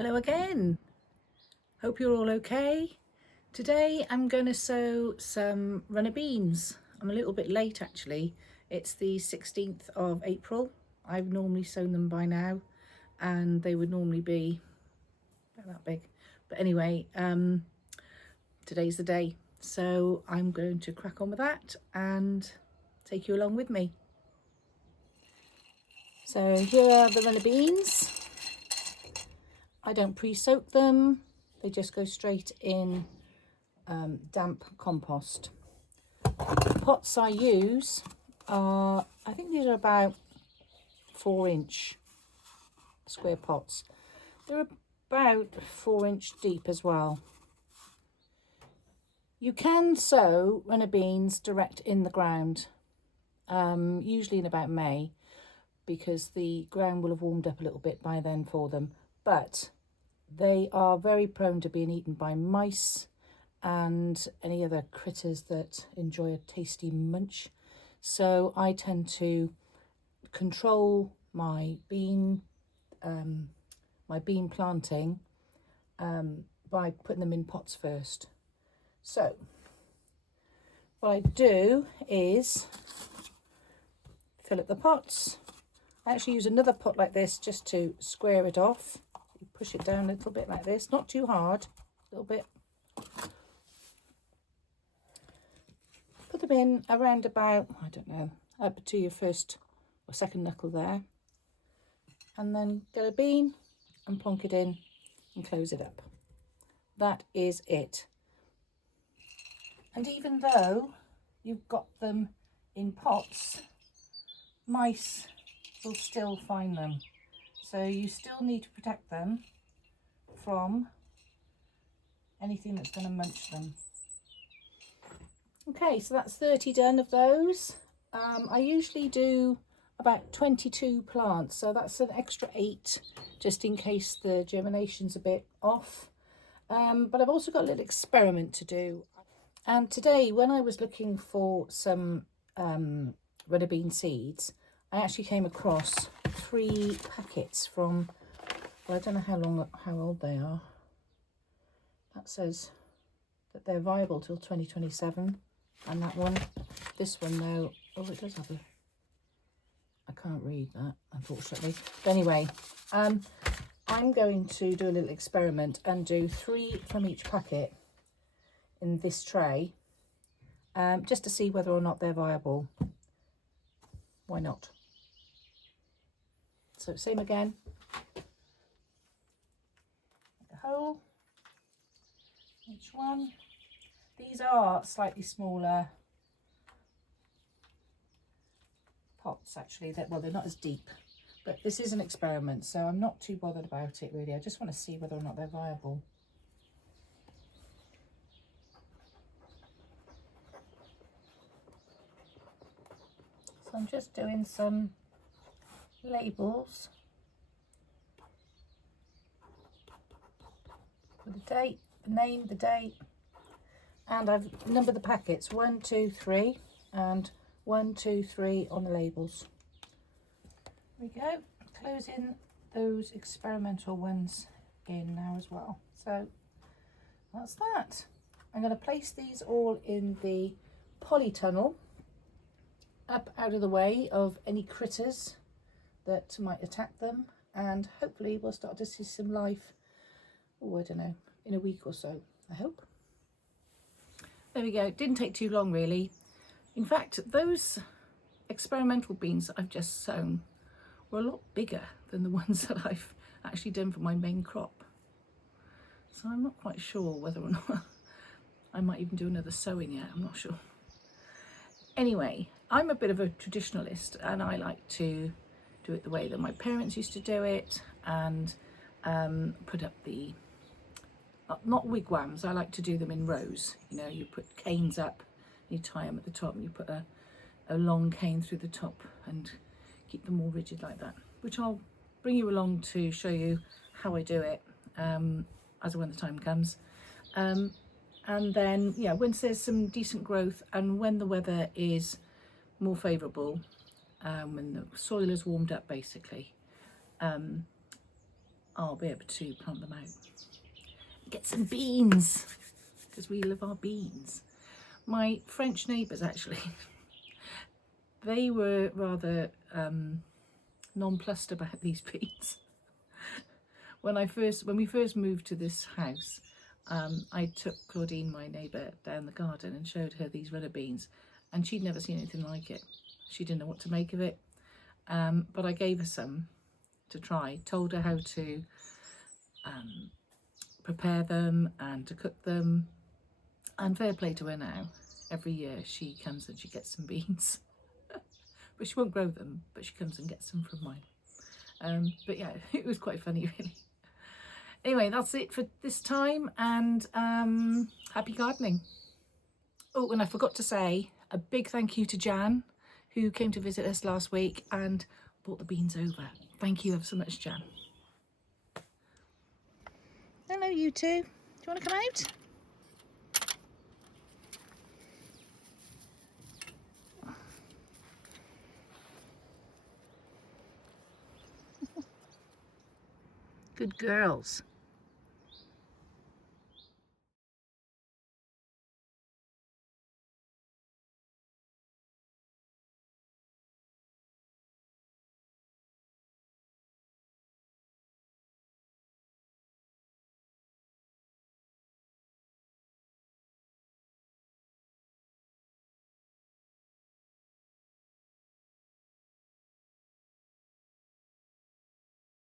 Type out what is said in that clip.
Hello again. Hope you're all okay. Today I'm going to sow some runner beans. I'm a little bit late actually. It's the 16th of April. I've normally sown them by now and they would normally be about that big. But anyway, today's the day. So I'm going to crack on with that and take you along with me. So here are the runner beans. I don't pre-soak them, they just go straight in damp compost. The pots I use are, I think these are about 4-inch square pots. They're about 4-inch deep as well. You can sow runner beans direct in the ground, usually in about May, because the ground will have warmed up a little bit by then for them. But they are very prone to being eaten by mice and any other critters that enjoy a tasty munch. So I tend to control my bean planting by putting them in pots first. So what I do is fill up the pots. I actually use another pot like this just to square it off. You push it down a little bit like this, not too hard, a little bit. Put them in around about, I don't know, up to your first or second knuckle there. And then get a bean and plonk it in and close it up. That is it. And even though you've got them in pots, mice will still find them. So you still need to protect them from anything that's going to munch them. Okay, so that's 30 done of those. I usually do about 22 plants, so that's an extra 8 just in case the germination's a bit off. But I've also got a little experiment to do. And today, when I was looking for some runner bean seeds, I actually came across 3 packets from, well, I don't know how old they are. That says that they're viable till 2027. And that one, this one though, oh, it does have a, I can't read that, unfortunately. But anyway, I'm going to do a little experiment and do 3 from each packet in this tray, just to see whether or not they're viable. Why not? So same again, make a hole, each one. These are slightly smaller pots actually, well, they're not as deep, but this is an experiment, so I'm not too bothered about it really. I just want to see whether or not they're viable. So I'm just doing some labels with the date, the name, the date, and I've numbered the packets 1, 2, 3, and 1, 2, 3 on the labels. There we go, closing those experimental ones in now as well. So that's that. I'm going to place these all in the polytunnel, up out of the way of any critters that might attack them, and hopefully we'll start to see some life, oh, I don't know, in a week or so, I hope. There we go, it didn't take too long really. In fact, those experimental beans that I've just sown were a lot bigger than the ones that I've actually done for my main crop. So I'm not quite sure whether or not I might even do another sowing yet, I'm not sure. Anyway, I'm a bit of a traditionalist and I like to do it the way that my parents used to do it, and put up the, not wigwams, I like to do them in rows. You know, you put canes up, you tie them at the top, and you put a long cane through the top and keep them all rigid like that, which I'll bring you along to show you how I do it as when the time comes. And then, yeah, once there's some decent growth and when the weather is more favourable, when the soil is warmed up basically, I'll be able to plant them out. Get some beans, because we love our beans. My French neighbours actually, they were rather nonplussed about these beans. When we first moved to this house, I took Claudine, my neighbour, down the garden and showed her these runner beans, and she'd never seen anything like it. She didn't know what to make of it, but I gave her some to try, told her how to prepare them and to cook them, and fair play to her now. Every year she comes and she gets some beans. But she won't grow them, but she comes and gets them from mine. But yeah, it was quite funny really. Anyway, that's it for this time, and happy gardening. Oh, and I forgot to say a big thank you to Jan, who came to visit us last week and brought the beans over. Thank you ever so much, Jan. Hello, you two. Do you want to come out? Good girls.